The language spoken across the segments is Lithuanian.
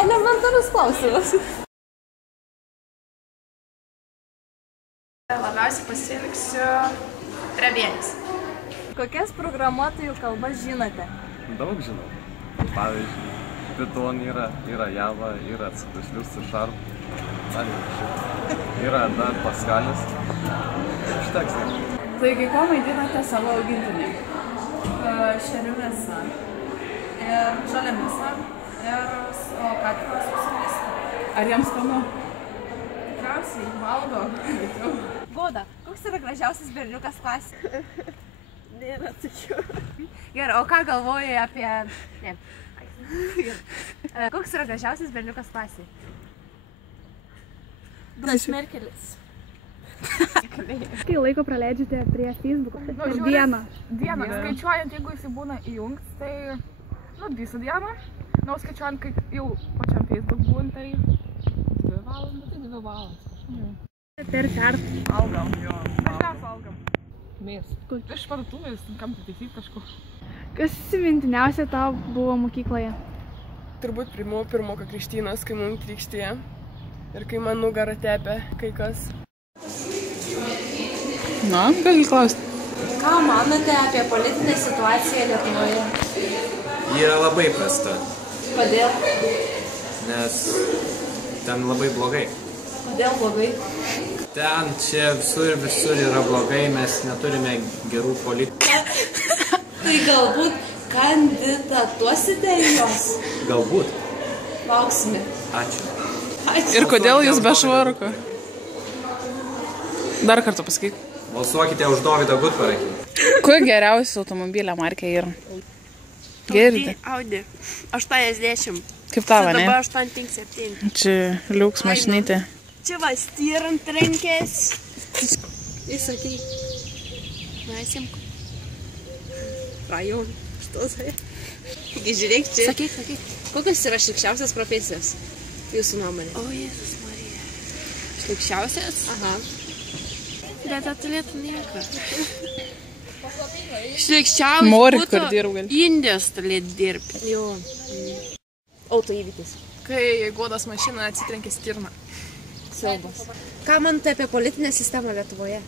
Elementarus klausimas. Labiausiai pasiilgsiu Trebėnis. Kokias programuotojų kalbas žinote? Daug žinau. Pavyzdžiui, Python yra Java, yra C++, Sharp, yra dar Pascalis. Užteks. Taigi, ko maitinate savo augintinį? Šerių mėsą ir žalia mėsą ir katilas su mėsa. Ar jiems skanu? Tikriausiai, valgo. Goda, koks yra gražiausias berniukas klasėje? Nėra tokių. Gerai, o ką galvoji apie... Ne. Koks yra gražiausias berniukas klasėje? Das Merkelis. Kai laiko praleidžiate prie Facebook'o per dieną? Dieną. Skaičiuojant, jeigu jis būna įjungt, tai visą dieną. Na, skaičiuojant, kai jau pačiam Facebook būn, tai 2 valandas. Per kartą. Valgom, jo. Dažniausiai valgom. Mės. Iš parduotuvės, kam pritaisyti kažko. Kas įsimintiniausia tau buvo mokykloje? Turbūt pirmoką Krištynas, kai mums krikštėje. Ir kai man nugarą tepė kai kas. Na, gali klausti. Ką manote apie politinę situaciją Lietuvoje? Ji yra labai prasta. Kodėl? Nes ten labai blogai. Kodėl blogai? Ten, čia, visur yra blogai, mes neturime gerų politikų. Tai galbūt kandidatuosite į juos? Galbūt. Lauksime. Ačiū. Ir kodėl jūs be švarko? Dar kartą pasakyk. Balsuokite už Dovydą Gutparą. Kuo geriausia automobilio markė yra? Girdite? Audi. 80. Kaip tavo, ne? Dabar 857. Čia liuks mašinytė. Čia va, styrant trenkės. Įsakai. Nasim. Rajon. Što tai? Taigi žiūrėk čia. Sakyk. Kokios yra šlykščiausias profesijos? Jūsų nuomonė. O, Jėzus Marija. Šlykščiausias? Aha. Bet atulėtų nieko. Šlykščiausias Mori, kur dirbu gali. Indijos turėtų dirbti. Jo. Autoįvykis. Kai Godos mašina atsitrenkė stirną. Siaubas. Ką manote apie politinę sistemą Lietuvoje?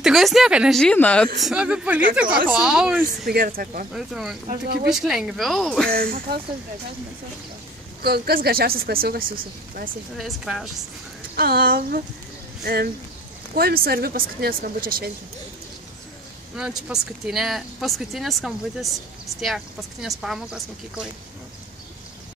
Tai ko jūs nieko nežinot? Apie politiką klaus. Tai gerai, tako. Tai kaip iš lengviau. Kas gražiausias klasiukas jūsų klasėje? Vis gražus. Kuo jums svarbi paskutinė skambučio šventė? Nu, čia paskutinis skambutis, vis tiek, paskutinės pamokos mokyklai.